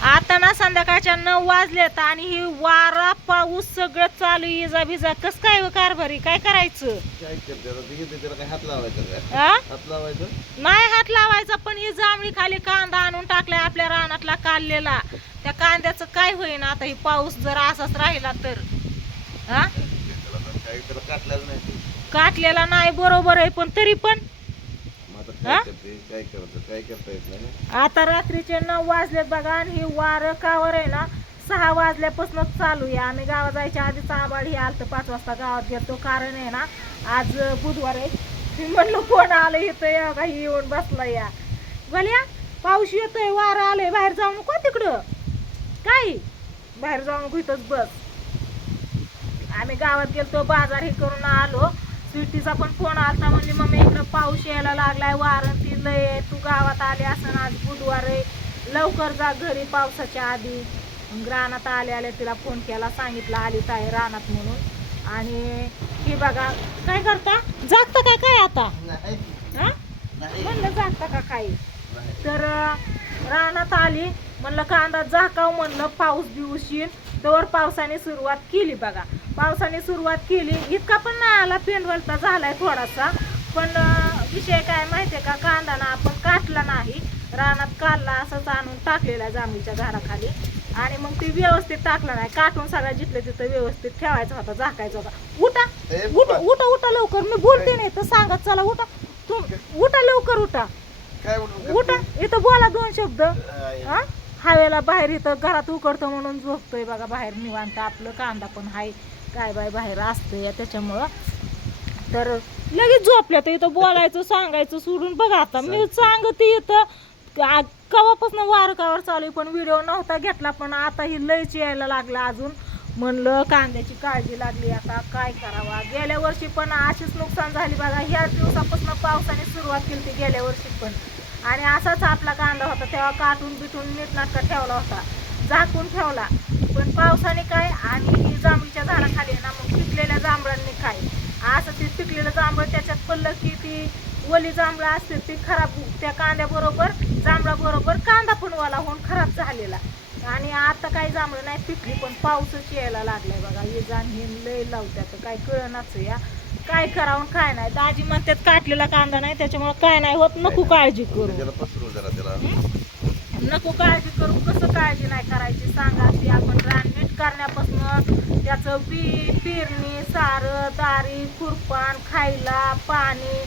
आता ना संध्याकाळच्या 9 वाजलेत आणि ही वारा पाऊस सगळं चालू इजा बिजा कस काय कारभारी काय करायचं काय करते आता त्याला काय हात लावायचा काय हा? हात लावायचं नाही हात लावायचा पण ही जांभळी खाली कांदा आणून टाकलाय आपल्या रानातला काढलेला त्या कांद्याचं काय होईना आता ही पाऊस जर असाच राहिला तर हा काही त्याला काटल्याच नाही ते. काटलेला नाही बरोबर आहे पण तरी पण मग आता हा? काय करते काय करतं काय करता येत नाही ना. आता रात्रीचे 9 वाजलेत बघा आणि ही वारं कावर आहे ना 6 वाजल्यापासूनच चालू आहे. आम्ही गावात जायच्या आधीच आबाळ ही आलतं 5 वाजता गावात गेलतो कारण आहे ना आज बुधवार आहे. मी म्हणलं कोण आलं इथं या काही येऊन बसला या गल्या पाऊस येतोय वारं आलंय बाहेर जाऊ नको तिकडं काय बाहेर जाऊ नको इथंच बस. आम्ही गावात गेलतो बाजार हे करून आलो. स्वीटीचा पण फोन आलता म्हणली मम्मी इकडं पाऊस यायला लागलाय वारं ती लय तू गावात आली असं आज बुधवार आहे लवकर जा घरी पावसाच्या आधी. मग रानात आले तिला फोन केला सांगितलं आली ताई रानात म्हणून. आणि हे बघा काय करता जागता काय काय आता नाही हा नाही म्हणलं जागता का काही नाही. तर रानात आली म्हणलं कांदा झाकाव म्हणलं पाऊस बिऊस येईल तर पावसाने सुरुवात केली बघा. पावसाने सुरुवात केली इतका पण नाही आला पेंडवलता झालाय थोडासा पण विषय काय माहितीये का कांदा ना आपण काटला नाही रानात काढला असंच आणून टाकलेला जांभळीच्या झाडाखाली आणि मग ते व्यवस्थित टाकला नाही काटून सगळ्या जिथलं तिथं व्यवस्थित ठेवायचा होता झाकायचा होता. उठा ए उठा बाबा, उठा उठा लवकर मी बोलते नाही तर सांगत चला उठा तू उठा लवकर उठा काय म्हणून उठा इथं बोला 2 शब्द करते? हा हवेला बाहेर इथं घरात उकडतं म्हणून झोपतोय बघा बाहेर निवांत आपलं कांदा पण हाय काय बाय बाहेर असतंय त्याच्यामुळं तर लगेच झोपल्या तर इथं बोलायचं सांगायचं सोडून बघा आता मी सांगते इथं कवापासून वार कावर चालू आहे पण व्हिडिओ नव्हता घेतला पण आता ही लयच यायला लागला अजून म्हणलं कांद्याची काळजी लागली आता काय करावा. गेल्या वर्षी पण अशीच नुकसान झाली बघा ह्या दिवसापासून पावसाने सुरुवात केली होती गेल्या वर्षी पण आणि असाच आपला कांदा होता तेव्हा काटून बिटून नीटनाटका ठेवला होता झाकून ठेवला पण पावसाने काय आणि जांभळीच्या झाडाखाली ना मग पिकलेल्या जांभळांनी काय असं ते पिकलेलं जांभळ त्याच्यात पडलं की ती ओली जांभळं असते ती खराब त्या कांद्याबरोबर जांभळाबरोबर कांदा पण ओला होऊन खराब झालेला आणि आता काही जांभळं नाही पिकली पण पाऊसच यायला लागलाय बघा हे जाण हे लय लावत्यात काय कळनाच या काय करावं काय नाही. दाजी म्हणतात काटलेला कांदा नाही त्याच्यामुळे काय नाही होत नको काळजी करू त्याला पसरू जरा त्याला नको काळजी करू कसं काळजी नाही करायची सांगा ती आपण रान नीट करण्यापासून त्याचं बी पेरणी सारं दारी खुरपान खायला पाणी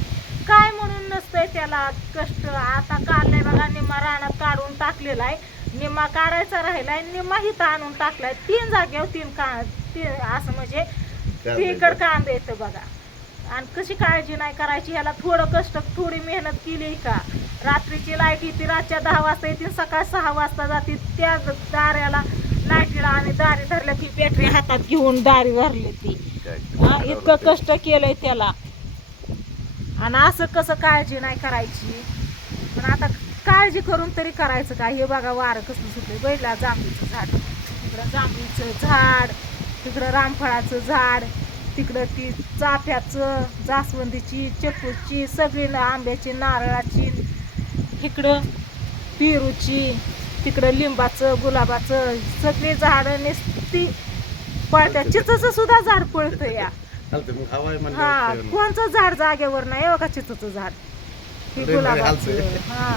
काय म्हणून नसतंय त्याला कष्ट. आता काढलाय बघा निम्मा रानात काढून टाकलेला आहे निम्मा काढायचा राहिलाय निम्मा हिथं आणून टाकलाय 3 जागेवर 3 असं म्हणजे तिकड कांदा येतं बघा. आणि कशी काळजी नाही करायची ह्याला थोडं कष्ट थोडी मेहनत केली का रात्रीची लाईट येते रातच्या 10 वाजता येते सकाळ 6 वाजता जाते त्या दाऱ्याला लाईटीला आणि दारी धरल्या ती बॅटरी हातात घेऊन दारी धरली ती इतकं कष्ट केलंय त्याला आणि असं कसं काळजी नाही करायची. पण आता काळजी करून तरी करायचं काय हे बघा वारं कसं सुटलं बैला जांभळीचं झाड तिकडं जांभळीचं झाड तिकडं रामफळाचं झाड तिकडं ती चाफ्याचं जास्वंदीची चक्कूची सगळी आंब्याची नारळाची इकडं पेरूची तिकडं लिंबाचं गुलाबाचं सगळी झाडं नुसती पळत्या चिचचं सुद्धा झाड पळतं या हा कोणचं झाड जागेवर नाही बघा चिचचं झाड हे गुलाबाचं हा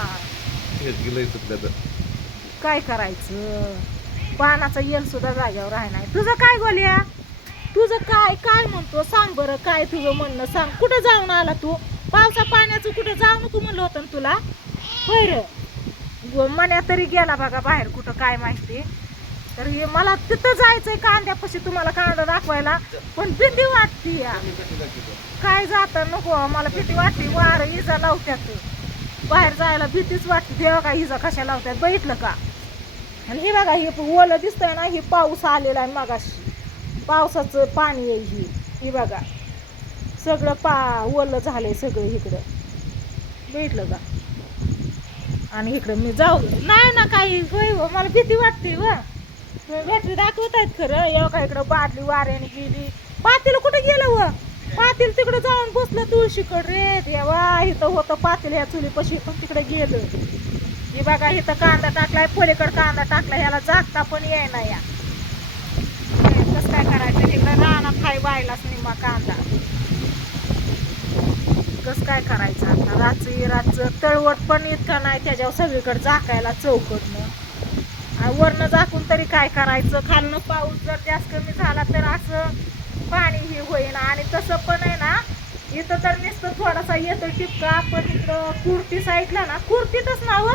काय करायचं पानाचा येल सुद्धा जागेवर राह नाही. तुझं काय गोल्या तुझं काय काय म्हणतो सांग बरं काय तुझं म्हणणं सांग. कुठं जाऊन आला तू पावसा पाण्याचं कुठं जाऊ नको म्हणलं होतं ना तुला होय मन्या तरी गेला बघा बाहेर कुठं काय माहिती. तर हे मला तिथं जायचंय कांद्यापाशी तुम्हाला कांदा दाखवायला पण भीती वाटती या काय जात नको मला भीती वाटली वार इजा लावत्यात बाहेर जायला भीतीच वाटते तेव्हा का इजा कशा लावत्यात बघितलं का. आणि हे बघा हे ओलं दिसतंय ना हे पाऊस आलेला आहे मगाशी पावसाचं पाणी आहे ही बघा सगळं ओलं झालंय सगळं इकडं बघितलं का. आणि इकडं मी जाऊ नाही ना काही मला भीती वाटते व बॅटरी दाखवत आहेत खरं एवढं का इकडं बाटली वाऱ्याने गेली पातेलं कुठे गेलं व पातेल तिकडं जाऊन बसलं तुळशीकड रे देवा इथं होतं पातेल ह्या चुलीपाशी पण तिकडे गेलं हे बघा इथं कांदा टाकलाय, पलीकडे कांदा टाकलाय, ह्याला जागता पण येईना या. कसं काय करायचं, इकडं रानात खाई बायलाच निम्मा कांदा. कसं काय करायचं आता, रातचं तळवट पण इतका नाही, त्याच्यावर सगळीकडे झाकायला चौकटनं. वरनं झाकून तरी काय करायचं, खालनं पाऊस जर जास्त कमी झाला तर असं पाणी हे होईना. आणि तसं पण आहे ना, इथं तर नुसतं थोडासा येतो टिपका, पण इकडं कुर्ती साईडला ना, कुर्तीतच ना व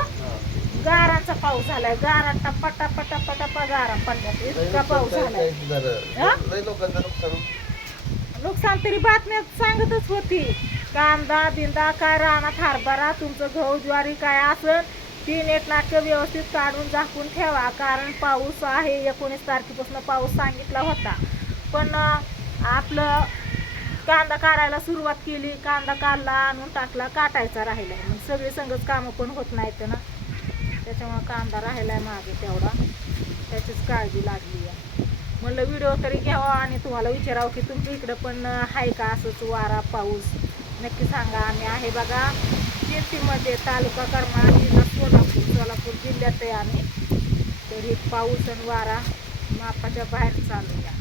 गारांचा पाऊस झालाय. गारा टप्पा टप्पा टप्पा टप्पा गारा पडल्यात, इतका पाऊस झालाय. लय लोकांचं नुकसान. नुकसान तरी बातम्यात सांगतच होती, कांदा बिंदा काय रानात हरभरा तुमचं गहू ज्वारी काय असं ती नीटनाटकं व्यवस्थित काढून झाकून ठेवा, कारण पाऊस आहे. 19 तारखेपासून पाऊस सांगितला होता. पण आपलं कांदा काढायला सुरुवात केली, कांदा काढला, आणून टाकला, काटायचा राहिलाय. मग सगळी संगच कामं पण होत नाहीत ना, त्याच्यामुळं कांदा राहिलाय मागे तेवढा, त्याचीच काळजी लागली आहे. म्हणलं व्हिडिओ तरी घ्यावा आणि तुम्हाला विचारावं की तुमच्या इकडं पण आहे का असंच वारा पाऊस, नक्की सांगा. आम्ही आहे बघा कीर्तीमध्ये, तालुका करमाळा, जिल्हा सोलापूर जिल्ह्यात आहे आम्ही. तर हे पाऊस आणि वारा मापाच्या बाहेर चालू आहे.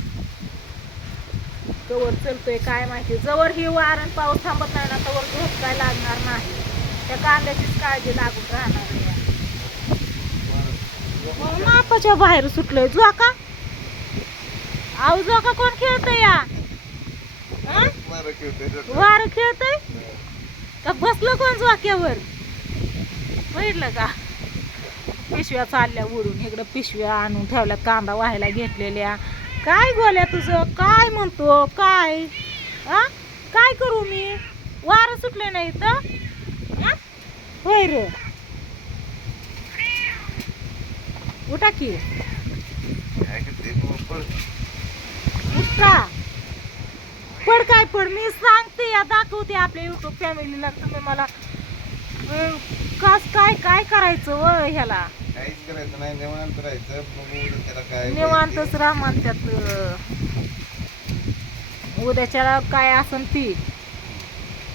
कवर चलतोय काय माहिती, जवळ ही वार आणि पाऊस थांबत नाही ना तवर झोप काय लागणार नाही. त्या कांद्याचीच काळजी लागून राहणार आहे. मापाच्या बाहेर सुटलंय जोका. आऊ जोका कोण खेळतय या, वार खेळतय का बसलं कोण जोक्यावर, बघितलं का. पिशव्या चालल्या उडून, इकडं पिशव्या आणून ठेवल्या, कांदा व्हायला घेतलेल्या. काय गोल्या तुझं, काय म्हणतो काय, काय करू मी, वार सुटले नाही तर होय रे. उठा की उठा, पड काय पड, मी सांगते या, दाखवते आपल्या युट्यूब फॅमिलीला. तुम्ही मला काय काय करायचं व ह्याला, काहीच करायचं नाही, निवांत राहायचं. त्याला काय निवांतच राहा म्हणतात. उद्याच्याला काय असन ती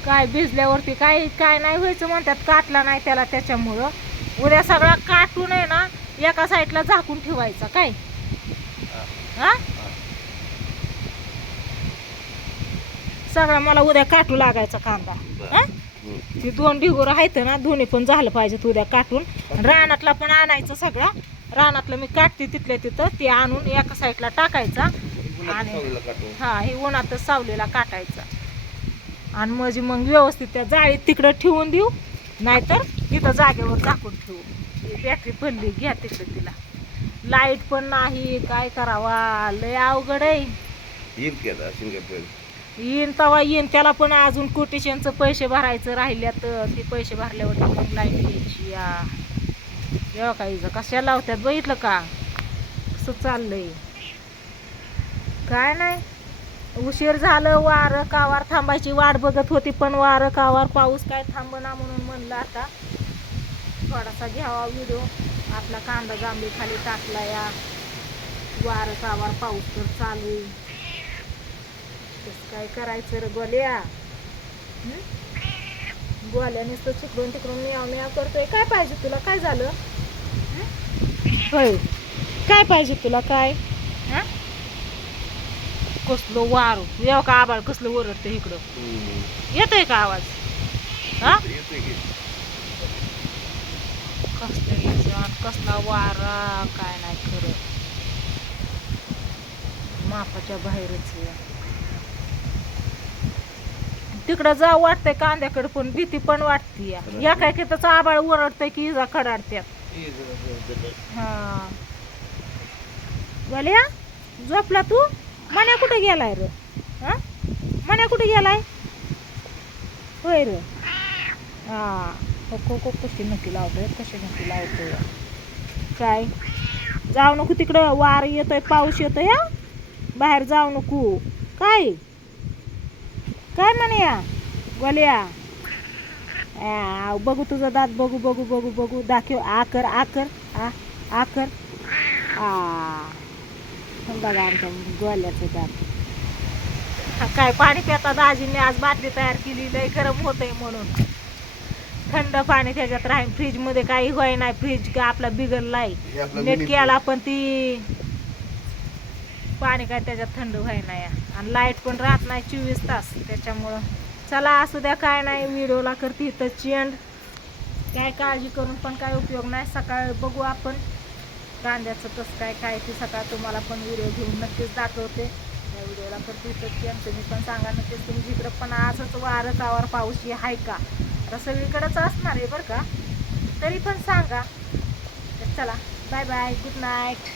काय भिजल्यावरती काय काय नाही व्हायचं म्हणतात, काटला नाही त्याला. त्याच्यामुळं उद्या सगळा काटून आहे ना एका साईडला झाकून ठेवायचा काय. हा सगळा मला उद्या काटू लागायचा कांदा. ती 2 ढिगोरं आहेत ना, दोन्ही पण झालं पाहिजे उद्या काटून. रानातला पण आणायचं सगळा, रानातलं मी काटते तिथल्या तिथं, ते आणून एका साईडला टाकायचा आणि हा हे उन्हातच सावलीला काटायचा. आणि म्हणजे मग व्यवस्थित त्या जाळीत तिकडं ठेवून देऊ, नाहीतर तिथं जागेवर झाकून ठेवू. बॅटरी पडली घ्या तिकडे, तिला लाईट पण नाही, काय करावा, लय अवघड आहे. येईन तवा येईन, त्याला पण अजून कोटेशनचं पैसे भरायचं राहिल्यात. ते पैसे भरल्यावर मग लाईट घ्यायची. या काही कशा लावतात बघितलं का, कसं चाललंय काय नाही. उशीर झालं, वारं कावार थांबायची वाट बघत होती, पण वारं कावार पाऊस काय थांबना. म्हणून म्हणलं आता थोडासा घ्यावा व्हिडिओ. आपला कांदा जांभळी खाली टाकला या, वारं कावार पाऊस तर चालू. कसं काय करायचं रे गोल्या, गोल्या नुसतं चिकडून तिकडून मियाव मियाव करतोय. काय पाहिजे तुला, काय झालं होय, काय पाहिजे तुला काय. कसलं वार येऊ का, आबाळ कसलं ओरडते इकडं, येतोय का आवाज. हा कसला वारा काय नाही खरं, मापाच्या बाहेरच. तिकडं जाऊ वाटतंय कांद्याकडे, पण भीती पण वाटते या काय की त्याचं आबाळ ओरडतंय की इजा खडाडत्यात. हा बोल्या झोपला तू, मन्या कुठे गेलाय रे, हा मन्या कुठे गेलाय होय रे. हा कशी नक्की लावतोय, कशी नक्की लावतोय काय. जाऊ नको तिकडं, वार येतोय, पाऊस येतोय, या बाहेर जाऊ नको. काय काय म्हणे गोल्या, बघू तुझा दात, बघू बघू बघू बघू, दाखव, आकर आकर आकर. बघा आमच्या गोल्याचं दात. काय पाणी पिता दाजीने आज बाटली तयार केली, लय गरम होतंय म्हणून. थंड पाणी त्याच्यात राहील. फ्रीजमध्ये काही होय नाही, फ्रीज का आपला बिघडलाय हे आपलं नेट mini केला पण ती पाणी काय त्याच्यात थंड व्हाय नाही. आणि लाईट पण राहत नाही 24 तास. त्याच्यामुळं चला असू द्या, काय नाही, व्हिडिओला करते इथं चेंड. काय काळजी करून पण काय उपयोग नाही. सकाळी बघू आपण कांद्याचं कसं काय काय ते सकाळ तुम्हाला पण व्हिडिओ घेऊन नक्कीच दाखवते. या व्हिडिओला करते इथं चेंड. तुम्ही पण सांगा नक्कीच तुमच्या इकडं पण आजच वारं कावर पाऊस हे आहे का. आता सगळीकडंच असणार आहे बरं का, तरी पण सांगा. तर चला बाय बाय, गुड नाईट.